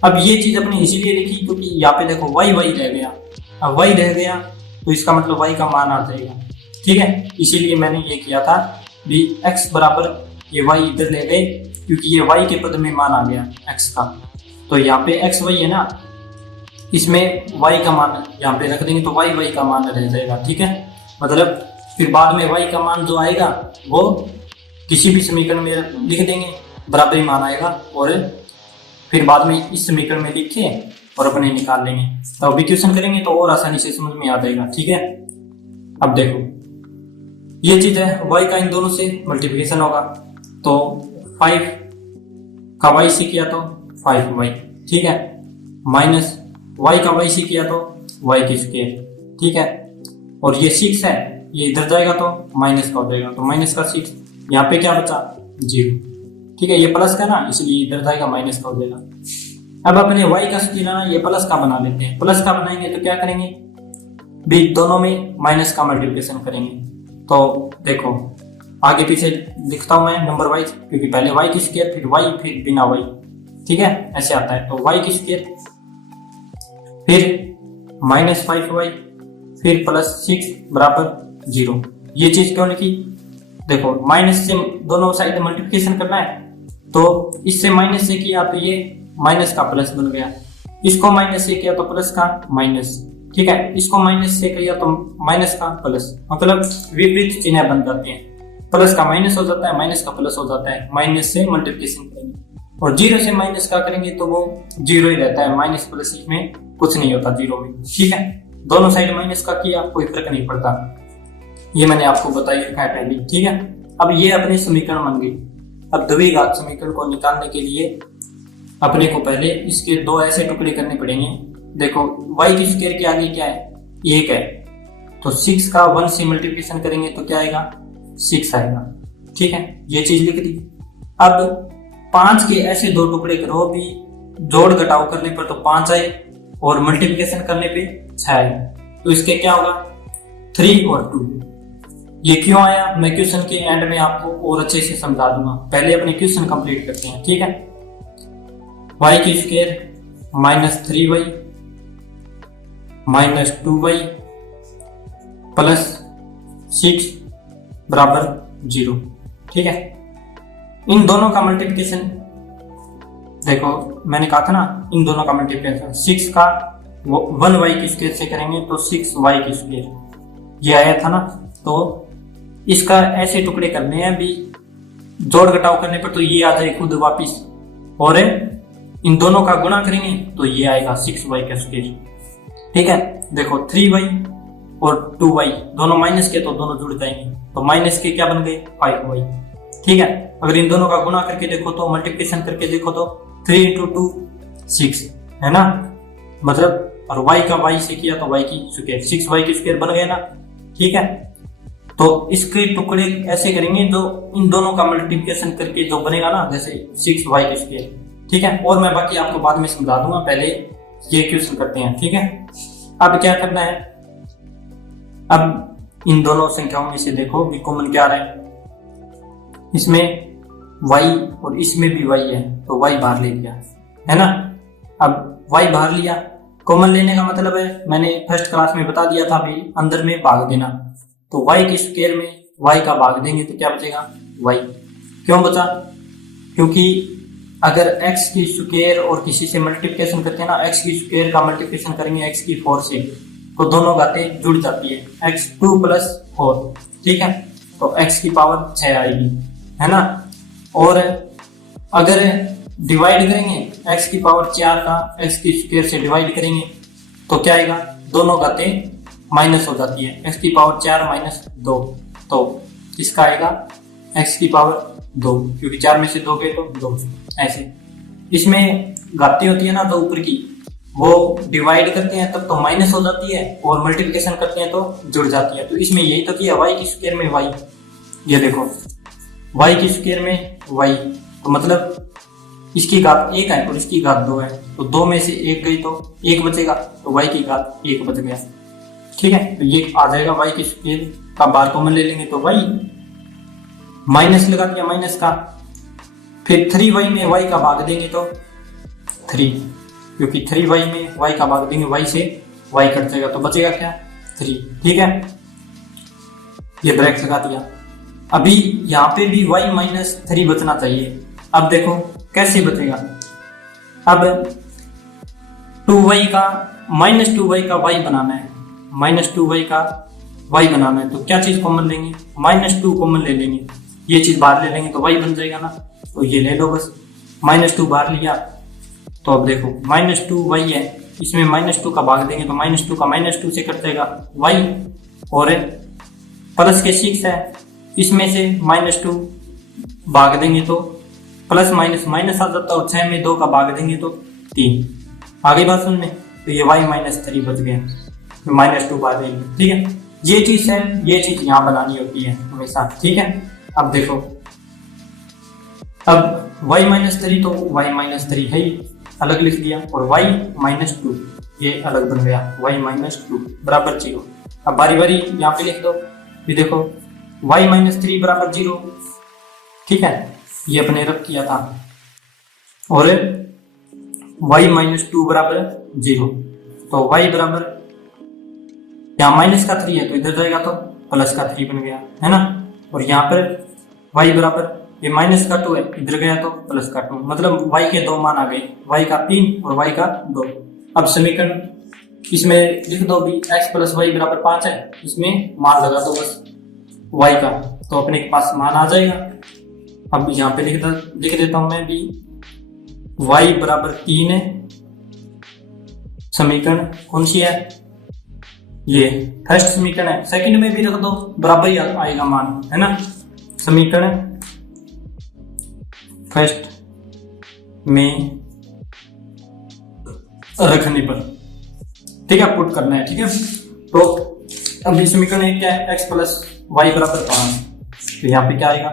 अब ये चीज अपने इसीलिए लिखी क्योंकि यहाँ पे देखो y रह गया, अब y रह गया तो इसका मतलब y का मान आ जाएगा, ठीक है। इसीलिए मैंने ये किया था भी x बराबर ये y इधर ले गए, क्योंकि ये y के पद में मान आ गया x का, तो यहाँ पे x y है ना, इसमें y का मान यहाँ पे रख देंगे तो y का मान रह जाएगा, ठीक है। मतलब फिर बाद में y का मान जो आएगा वो किसी भी समीकरण में लिख देंगे, बराबरी मान आएगा, और फिर बाद में इस समीकरण में लिख के और अपने निकाल लेंगे। तो अभी क्वेश्चन करेंगे तो और आसानी से समझ में आ जाएगा, ठीक है। अब देखो ये चीज है, y का इन दोनों से मल्टीप्लिकेशन होगा, तो 5 का y से किया तो 5y, ठीक है, माइनस y का y से किया तो y की स्क्वायर, ठीक है। और ये 6 है, ये इधर जाएगा तो माइनस का हो जाएगा, तो माइनस का 6, यहाँ पे क्या बचा 0, ठीक है। ये प्लस का ना इसलिए इधर जाएगा माइनस का हो जाएगा। अब अपने y का स्क्वायर ना ये प्लस का बना लेते हैं, प्लस का बनाएंगे तो क्या करेंगे भी दोनों में माइनस का मल्टीप्लिकेशन करेंगे। तो देखो आगे पीछे लिखता हूं मैं नंबर वाइज, क्योंकि पहले y की स्क्वायर फिर y फिर बिना y, ठीक है, ऐसे आता है। तो y की स्क्वायर फिर माइनस 5y फिर प्लस 6 बराबर 0। ये चीज क्यों लिखी, देखो माइनस से दोनों साइड मल्टीप्लिकेशन करना है, तो इससे माइनस से किया तो ये माइनस का प्लस बन गया, इसको माइनस से किया तो प्लस का माइनस, ठीक है, इसको माइनस से किया तो माइनस का प्लस, मतलब विपरीत चिन्ह बन जाते हैं, प्लस का माइनस हो जाता है, माइनस का प्लस हो जाता है, माइनस से मल्टीप्लिकेशन करेंगे, और 0 से माइनस का करेंगे तो वो 0 ही रहता है, माइनस प्लस में कुछ नहीं होता 0 में, ठीक है। दोनों साइड माइनस का किया कोई फर्क नहीं पड़ता, ये मैंने आपको बताई रखा है पहले, ठीक है। अब ये अपनी समीकरण बन गई। अब द्विघात समीकरण को निकालने के लिए अपने को पहले इसके 2 ऐसे टुकड़े करने पड़ेंगे। देखो y की स्क्वायर के आगे क्या है 1 है, तो 6 का 1 से मल्टीप्लिकेशन करेंगे तो क्या आएगा 6 आएगा, ठीक है, ये चीज लिख दी। अब 5 के ऐसे 2 टुकड़े करो, भी जोड़ घटाव करने पर तो 5 आए और मल्टीप्लिकेशन करने पे 6 आए, तो इसके क्या होगा 3 और 2। ये क्यों आया मैं क्वेश्चन के एंड में आपको और अच्छे से समझा दूंगा, पहले अपने क्वेश्चन कंप्लीट करते हैं, ठीक है। y की square minus 3y minus 2y plus 6 बराबर 0, ठीक है। इन दोनों का मल्टीप्लिकेशन देखो मैंने कहा था ना, इन दोनों का मल्टीप्लिकेशन 6 का 1y की स्क्वायर से करेंगे तो 6y की स्क्वायर ये आया था ना, तो इसका ऐसे टुकड़े करने हैं भी जोड़ घटाव करने पर तो ये आ जाए खुद वापिस, और इन दोनों का गुणा करेंगे तो ये आएगा 6y का स्क्वायर। ठीक है, देखो 3y और 2y दोनों माइनस के तो दोनों जुड़ जाएंगे, तो माइनस के क्या बन गए 5y। ठीक है, अगर इन दोनों का गुणा करके देखो तो मल्टीप्लिकेशन करके देखो तो 3 × 2 6 है ना, मतलब और y का y से किया तो y की स्क्वायर 6y की स्क्वायर बन गया ना। ठीक है, तो इसके टुकड़े ऐसे करेंगे जो इन दोनों का मल्टीप्लिकेशन करके जो बनेगा ना, जैसे 6y की स्क्वायर। ठीक है, और मैं बाकी आपको बाद में समझा दूंगा, पहले ये क्वेश्चन करते हैं। ठीक है, अब क्या करना है, अब इन दोनों संख्याओं में से देखो भी कॉमन क्या आ रहा है, इसमें y और इसमें भी y है तो y बाहर ले लिया है ना। अब y बाहर लिया, कॉमन लेने का मतलब है मैंने फर्स्ट क्लास में बता दिया था भी अंदर में भाग देना, तो y की स्क्वायर में y का भाग देंगे तो क्या बचेगा y। क्यों बचा, क्योंकि अगर x की स्क्वायर और किसी से मल्टीप्लिकेशन करते हैं ना, x की स्क्वायर का मल्टीप्लिकेशन करेंगे x की 4 से तो दोनों बातें जुड़ जाती है, x2 + 4। ठीक है, तो x की पावर 6 आएगी है ना। और अगर डिवाइड करेंगे x की पावर 4 का x की स्क्वायर से डिवाइड करेंगे तो क्या आएगा, दोनों बातें माइनस हो जाती है, x की पावर 4 - 2, तो इसका आएगा x की पावर 2, क्योंकि 4 में से 2 गए तो 2। ऐसे इसमें घाती होती है ना तो ऊपर की, वो डिवाइड करते हैं तब तो माइनस हो जाती है और मल्टीप्लिकेशन करते हैं तो जुड़ जाती है। तो इसमें यही तो किया, y की स्क्वायर में y, ये देखो y की स्क्वायर में y, तो मतलब इसकी घात 1 है और इसकी घात 2 है, तो 2 में से 1 गई तो 1 बचेगा, तो y की घात 1 बच गया। ठीक है, तो ये आ जाएगा y की स्क्वायर का बार कॉमन ले लेंगे तो y, माइनस लगा दिया माइनस का, फिर 3y में y का भाग देंगे तो 3, क्योंकि 3y में y का भाग देंगे y से y कट जाएगा तो बचेगा क्या 3। ठीक है, ये ब्रैकेट लगा दिया। अभी यहाँ पे भी y - 3 बचना चाहिए। अब देखो कैसे बचेगा, अब 2y का -2y का y बनाना है, -2y का y बनाना है, तो क्या चीज कॉमन लेंगे, -2 कॉमन ले लेंगे, ये चीज बाहर ले लेंगे तो y बन जाएगा ना, तो ये ले लो बस, -2 बाहर लिया। तो अब देखो -2y है, इसमें -2 का भाग देंगे तो -2 का -2 से कट जाएगा y, और प्लस के 6 है, इसमें से -2 भाग देंगे तो प्लस माइनस माइनस आ जाता है, और 6 में 2 का भाग देंगे तो 3। आगे बात सुनने, तो ये y - 3 बच गया, -2 बाहर देंगे। ठीक है, ये चीज है, ये चीज यहाँ बनानी होती है हमेशा। ठीक है, अब देखो, अब y - 3 तो y - 3 है ही, अलग लिख दिया, और y - 2 ये अलग बन गया, y - 2 बराबर 0। अब बारी बारी यहाँ पे लिख दो, ये देखो y - 3 बराबर 0। ठीक है, ये अपने रब किया था, और y - 2 बराबर 0, तो y बराबर यहाँ माइनस का 3 है तो इधर जाएगा तो प्लस का 3 बन गया है ना, और यहाँ पर y बराबर ये माइनस का 2 है, इधर गया तो प्लस का 2, मतलब y के 2 मान आ गए, y का 3 और y का 2। अब समीकरण इसमें लिख दो भी, x + y बराबर 5 है, इसमें मान लगा दो बस y का, तो अपने के पास मान आ जाएगा। अब यहाँ पे लिख देता हूं मैं भी, y बराबर 3 है, समीकरण कौन सी है, ये फर्स्ट समीकरण है, सेकंड में भी रख दो बराबर ही आएगा मान, है ना। समीकरण फर्स्ट में रखने पर, ठीक है, पुट करना है। ठीक है, तो अभी समीकरण क्या है, x + y बराबर 5, तो यहाँ पे क्या आएगा,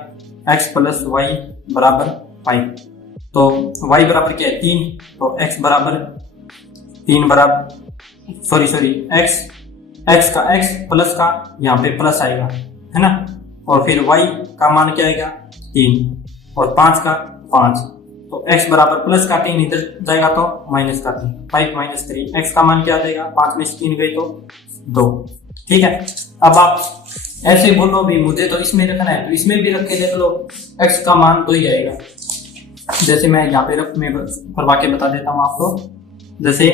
x + y बराबर 5, तो y बराबर क्या है 3, तो x बराबर 3 बराबर सॉरी x का x प्लस का यहाँ पे प्लस आएगा, है ना, और फिर y का मान क्या आएगा 3, और 5 का 5, तो x बराबर प्लस का 3 इधर जाएगा तो माइनस का 3, 5 - 3, x का मान क्या आ जाएगा, 5 में से 3 गई तो 2। ठीक है, अब आप ऐसे बोलो भी मुझे तो इसमें रखना है, तो इसमें भी रख के देख लो, x का मान 2 ही आएगा। जैसे मैं यहाँ पे रख में करवा के बता देता हूँ आपको, जैसे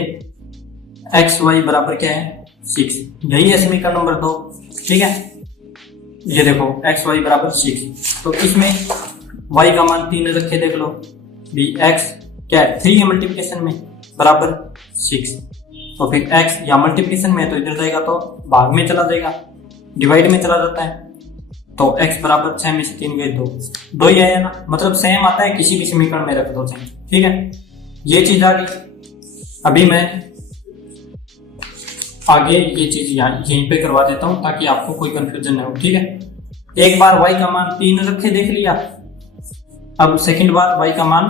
x y बराबर क्या है 6, यही है समीकरण नंबर 2। ठीक है, ये देखो x y बराबर 6, तो इसमें y का मान 3 रखे, देख लो भी x क्या है 3 है मल्टीप्लिकेशन में बराबर 6, तो फिर x या मल्टीप्लिकेशन में है तो इधर जाएगा तो भाग में चला जाएगा, डिवाइड में चला जाता है, तो x बराबर 6 में से 3 गए 2 ही आया ना, मतलब सेम आता है, किसी भी समीकरण में रख दो सेम। ठीक है, ये चीज आ गई। अभी मैं आगे ये चीज यहीं पे करवा देता हूं ताकि आपको कोई कंफ्यूजन नहीं हो। ठीक है, एक बार y का मान 3 रखे देख लिया, अब सेकंड बार y का मान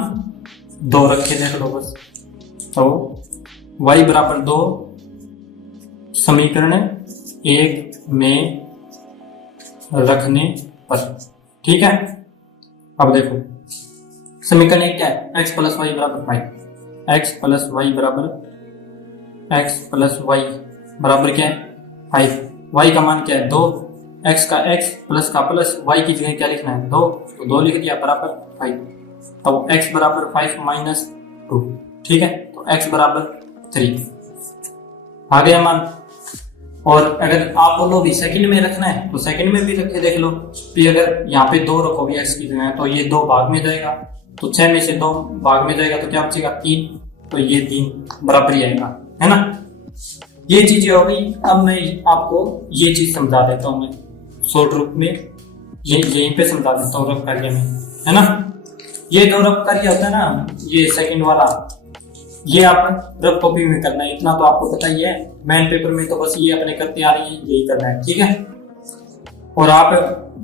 2 रखे देख लो बस, तो y बराबर 2 समीकरण 1 में रखने पर। ठीक है, अब देखो समीकरण 1 क्या है, x प्लस वाई बराबर 5, x प्लस वाई बराबर क्या है 5, y का मान क्या है 2, x का x प्लस का प्लस y की जगह क्या लिखना है 2, तो 2 लिख दिया बराबर 5, तो x बराबर 5 माइनस 2। ठीक है, तो x बराबर 3 आ गया मान। और अगर आप बोलो भी सेकंड में रखना है तो सेकंड में भी रखे देख लो, फिर अगर यहाँ पे 2 रखोगे x की जगह तो ये 2 भाग में जाएगा, तो 6 में से 2 भाग में जाएगा तो क्या बचेगा 3, तो ये 3 बराबर ही आएगा, है ना। ये चीजें हो गई। अब मैं आपको ये चीज समझा देता हूँ, मैं शॉर्ट रूप में यहीं पे समझा देता हूँ रफ कार्य में, है ना। ये जो रफ कार्य होता है ना, ये सेकंड वाला, ये आप रफ कॉपी में करना है, इतना तो आपको पता ही है, मेन पेपर में तो बस ये अपने करते आ रही है, यही करना है। ठीक है, और आप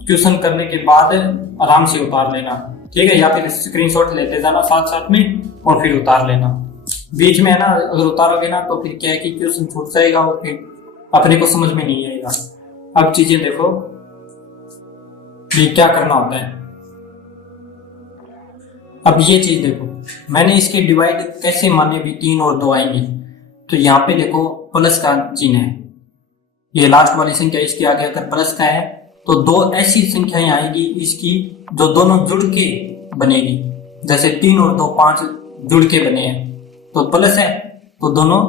क्वेश्चन करने के बाद आराम से उतार लेना, ठीक है, या फिर स्क्रीनशॉट लेते जाना साथ साथ में और फिर उतार लेना। बीच में है ना, अगर उतारोगे ना तो फिर क्या है कि क्वेश्चन छूट जाएगा और फिर अपने को समझ में नहीं आएगा। अब चीजें देखो भी क्या करना होता है। अब ये चीज देखो, मैंने इसके डिवाइड कैसे माने भी 3 और 2 आएंगे, तो यहाँ पे देखो प्लस का चिन्ह है, ये लास्ट वाली संख्या इसके आगे अगर प्लस का है तो 2 ऐसी संख्याएं आएगी इसकी जो दोनों जुड़ के बनेगी, जैसे 3 और 2 5 जुड़ के बने हैं तो प्लस है, तो दोनों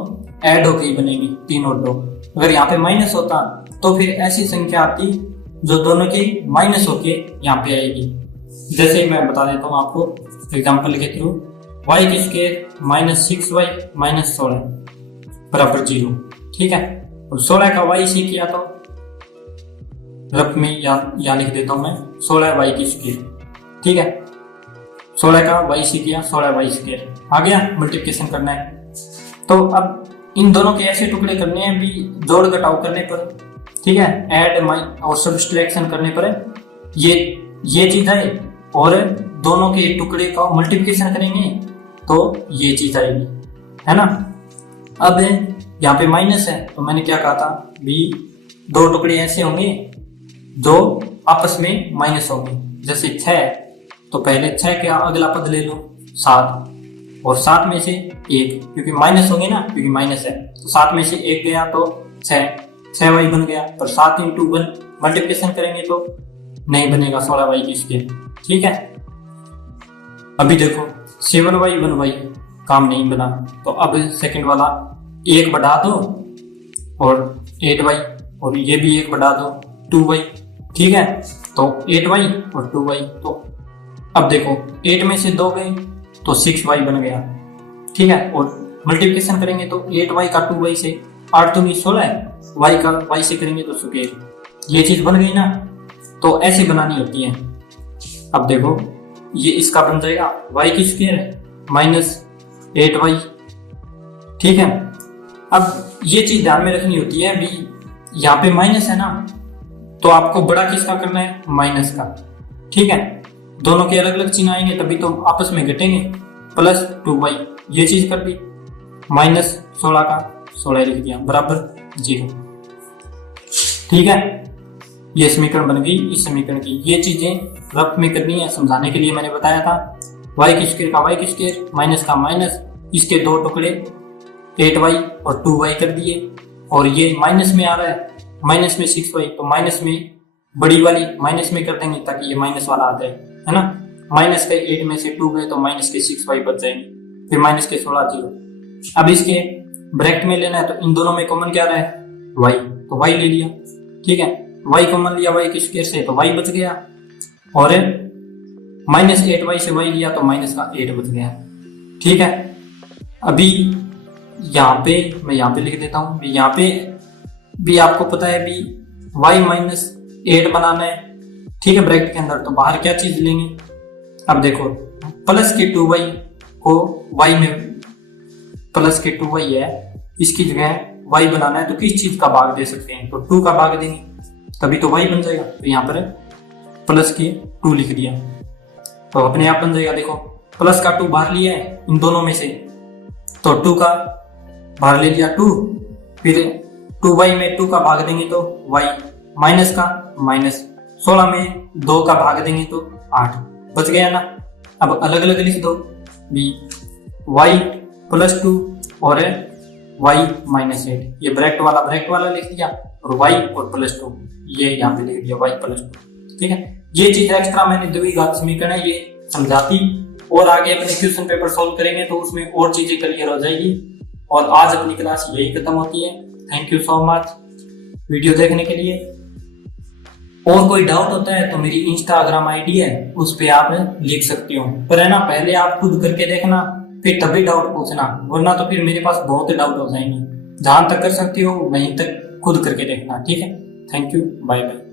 ऐड होके ही बनेगी 3 और 2। अगर यहाँ पे माइनस होता तो फिर ऐसी संख्या आती जो दोनों की माइनस होके यहाँ पे आएगी। जैसे मैं बता देता हूँ आपको एग्जाम्पल के थ्रू, वाई की स्क्वायर माइनस 6y माइनस 16 बराबर 0। ठीक है, और 16 का वाई से किया तो रफ में या लिख देता हूँ मैं 16y की स्क्वायर। ठीक है, 16 का वाई से किया 16y स्क्वायर आ गया, मल्टीप्लिकेशन करना है। तो अब इन दोनों के ऐसे टुकड़े करने हैं भी जोड़ घटाव करने पर, ठीक है, ऐड और सब्सट्रैक्शन करने पर ये चीज है, और दोनों के टुकड़े का मल्टीप्लिकेशन करेंगे तो ये चीज आएगी, है ना। अब यहाँ पे माइनस है तो मैंने क्या कहा था भी 2 टुकड़े ऐसे होंगे जो आपस में माइनस होंगे, जैसे 6 तो पहले 6 के अगला पद ले लो 7, और 7 में से 1 क्योंकि माइनस होंगे ना, क्योंकि माइनस है तो 7 में से 1 गया तो 6y बन गया, पर 7 × 1 मल्टीप्लिकेशन करेंगे तो नहीं बनेगा 16y की स्क्वायर। ठीक है, अभी देखो 7y 1y काम नहीं बना, तो अब सेकंड वाला 1 बढ़ा दो और 8y, और ये भी 1 बढ़ा दो 2y। ठीक है, तो 8y और 2y, तो अब देखो 8 में से 2 गए तो 6y बन गया। ठीक है, और मल्टीप्लिकेशन करेंगे तो 8y का 2y से 8 दूनी 16, y का y से करेंगे तो 16, ये चीज बन गई ना। तो ऐसे बनानी होती है। अब देखो ये इसका बन जाएगा y की स्क्वायर माइनस 8y। ठीक है, अब ये चीज ध्यान में रखनी होती है भी यहाँ पे माइनस है ना, तो आपको बड़ा किसका करना है, माइनस का। ठीक है, दोनों के अलग अलग चिन्ह आएंगे तभी तो आपस में घटेंगे, प्लस 2y ये चीज कर दी, माइनस 16 का 16 लिख दिया बराबर 0। ठीक है, ये समीकरण बन गई इस समीकरण की। ये चीजें रफ में करनी है, समझाने के लिए मैंने बताया था। y की स्क्वायर का y की स्क्वायर, माइनस का माइनस, इसके 2 टुकड़े 8y और 2y कर दिए, और ये माइनस में आ रहा है, माइनस में 6y, तो माइनस में बड़ी वाली माइनस में कर देंगे ताकि ये माइनस वाला आ जाए, है ना। माइनस के 8 में से 2 गए तो माइनस के 6y बच जाएंगे, फिर माइनस के 16 0। अब इसके ब्रैकेट में लेना है तो इन दोनों में कॉमन क्या रहा है, y, तो y ले लिया। ठीक है, y कॉमन लिया y की स्क्वायर से तो y बच गया, और -8y से y लिया तो माइनस का 8 बच गया। ठीक है, अभी यहाँ पे मैं यहाँ पे लिख देता हूँ, यहाँ पे भी आपको पता है भी y-8 बनाना है। ठीक है, ब्रैकेट के अंदर तो बाहर क्या चीज लेंगे, अब देखो प्लस के 2y को y में प्लस के 2y है, इसकी जगह y बनाना है तो किस चीज का भाग दे सकते हैं, तो 2 का भाग देंगे तभी तो y बन जाएगा। तो यहाँ पर प्लस के 2 लिख दिया तो अपने आप बन जाएगा। देखो प्लस का 2 बाहर लिया है इन दोनों में से, तो 2 का बाहर ले लिया 2, फिर 2y में 2 का भाग देंगे तो y, माइनस का माइनस, 16 में 2 का भाग देंगे तो 8 बच गया ना। अब अलग अलग लिख दो भी y + 2 और y-8, ये ब्रैकेट वाला लिख दिया और y और +2 ये यहाँ पे लिख दिया y +2। ठीक है, ये चीज एक्स्ट्रा मैंने द्विघात समीकरण ये समझाती, और आगे अपने क्वेश्चन पेपर सॉल्व करेंगे तो उसमें और चीजें क्लियर हो जाएगी। और आज अपनी क्लास यही खत्म होती है। Thank you so much video देखने के लिए। और कोई डाउट होता है तो मेरी इंस्टाग्राम आईडी है, उस पे आप लिख सकते हो, पर है ना पहले आप खुद करके देखना, फिर तभी डाउट पूछना, वरना तो फिर मेरे पास बहुत डाउट हो जाएंगे। जहां तक कर सकते हो वहीं तक खुद करके देखना। ठीक है, थैंक यू, बाय बाय।